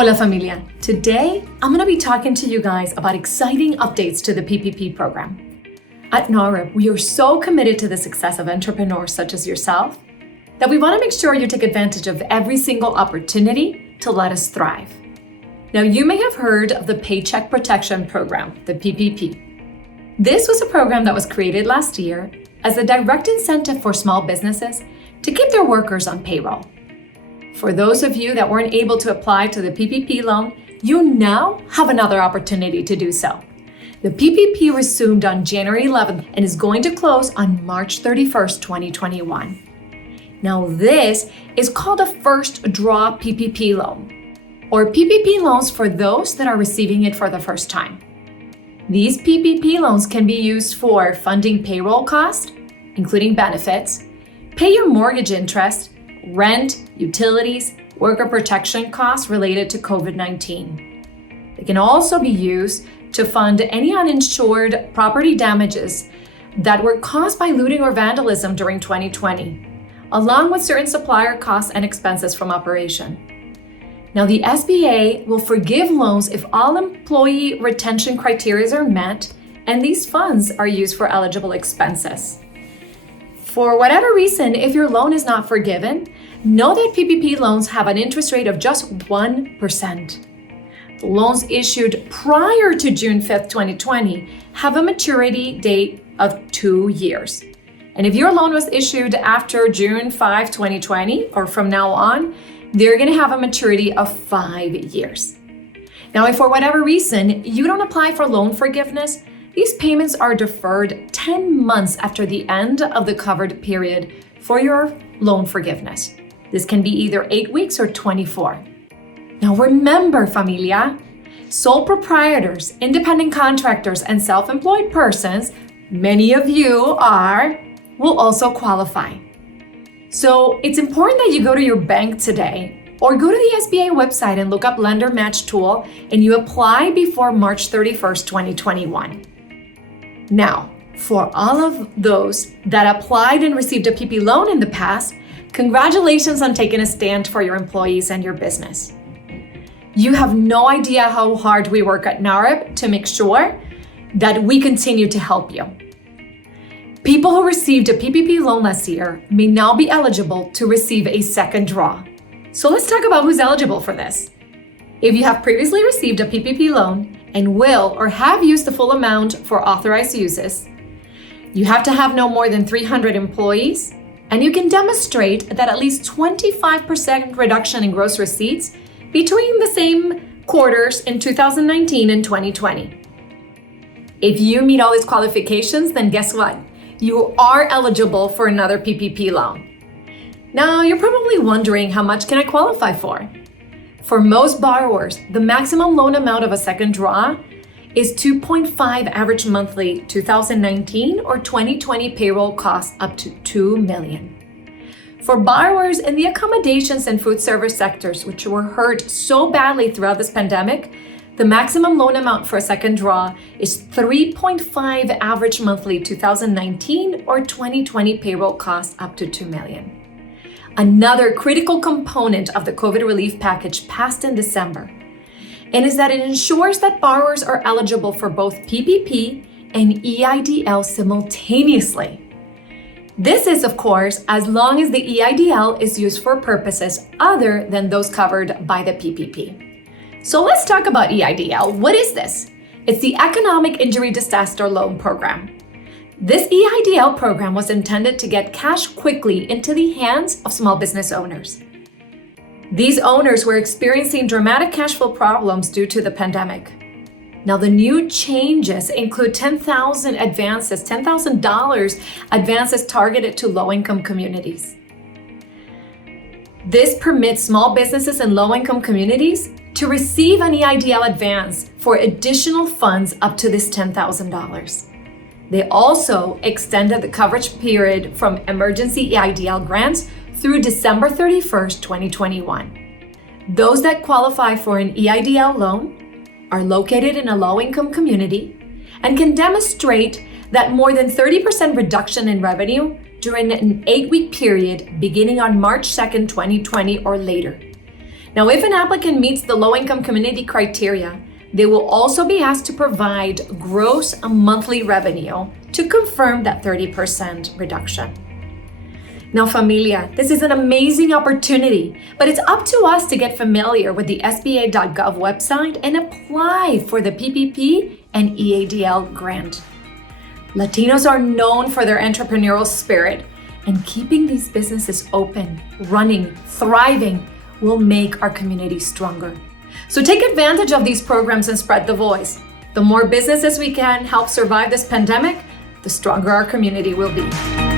Hola familia. Today, I'm going to be talking to you guys about exciting updates to the PPP program. At NAHREP, we are so committed to the success of entrepreneurs such as yourself that we want to make sure you take advantage of every single opportunity to let us thrive. Now, you may have heard of the Paycheck Protection Program, the PPP. This was a program that was created last year as a direct incentive for small businesses to keep their workers on payroll. For those of you that weren't able to apply to the PPP loan, you now have another opportunity to do so. The PPP resumed on January 11th and is going to close on March 31st, 2021. Now this is called a first draw PPP loan, or PPP loans for those that are receiving it for the first time. These PPP loans can be used for funding payroll costs, including benefits, pay your mortgage interest, rent, utilities, worker protection costs related to COVID-19. They can also be used to fund any uninsured property damages that were caused by looting or vandalism during 2020, along with certain supplier costs and expenses from operation. Now, the SBA will forgive loans if all employee retention criteria are met and these funds are used for eligible expenses. For whatever reason, if your loan is not forgiven, know that PPP loans have an interest rate of just 1%. The loans issued prior to June 5th, 2020 have a maturity date of 2 years. And if your loan was issued after June 5, 2020, or from now on, they're going to have a maturity of 5 years. Now, if for whatever reason you don't apply for loan forgiveness, these payments are deferred 10 months after the end of the covered period for your loan forgiveness. This can be either 8 weeks or 24. Now remember, familia, sole proprietors, independent contractors, and self-employed persons, many of you are, will also qualify. So it's important that you go to your bank today or go to the SBA website and look up Lender Match Tool and you apply before March 31st, 2021. Now, for all of those that applied and received a PPP loan in the past, congratulations on taking a stand for your employees and your business. You have no idea how hard we work at NAHREP to make sure that we continue to help you. People who received a PPP loan last year may now be eligible to receive a second draw. So let's talk about who's eligible for this. If you have previously received a PPP loan and will or have used the full amount for authorized uses, you have to have no more than 300 employees, and you can demonstrate that at least 25% reduction in gross receipts between the same quarters in 2019 and 2020. If you meet all these qualifications, then guess what? You are eligible for another PPP loan. Now, you're probably wondering, how much can I qualify for? For most borrowers, the maximum loan amount of a second draw is 2.5 average monthly 2019 or 2020 payroll costs up to $2 million. For borrowers in the accommodations and food service sectors, which were hurt so badly throughout this pandemic, the maximum loan amount for a second draw is 3.5 average monthly 2019 or 2020 payroll costs up to $2 million. Another critical component of the COVID relief package passed in December, and is that it ensures that borrowers are eligible for both PPP and EIDL simultaneously. This is, of course, as long as the EIDL is used for purposes other than those covered by the PPP. So let's talk about EIDL. What is this? It's the Economic Injury Disaster Loan Program. This EIDL program was intended to get cash quickly into the hands of small business owners. These owners were experiencing dramatic cash flow problems due to the pandemic. Now, the new changes include $10,000 advances targeted to low-income communities. This permits small businesses in low-income communities to receive an EIDL advance for additional funds up to this $10,000. They also extended the coverage period from emergency EIDL grants through December 31st, 2021. Those that qualify for an EIDL loan are located in a low-income community and can demonstrate that more than 30% reduction in revenue during an 8-week period beginning on March 2nd, 2020 or later. Now, if an applicant meets the low-income community criteria, they will also be asked to provide gross monthly revenue to confirm that 30% reduction. Now, familia, this is an amazing opportunity, but it's up to us to get familiar with the SBA.gov website and apply for the PPP and EADL grant. Latinos are known for their entrepreneurial spirit, and keeping these businesses open, running, thriving will make our community stronger. So take advantage of these programs and spread the voice. The more businesses we can help survive this pandemic, the stronger our community will be.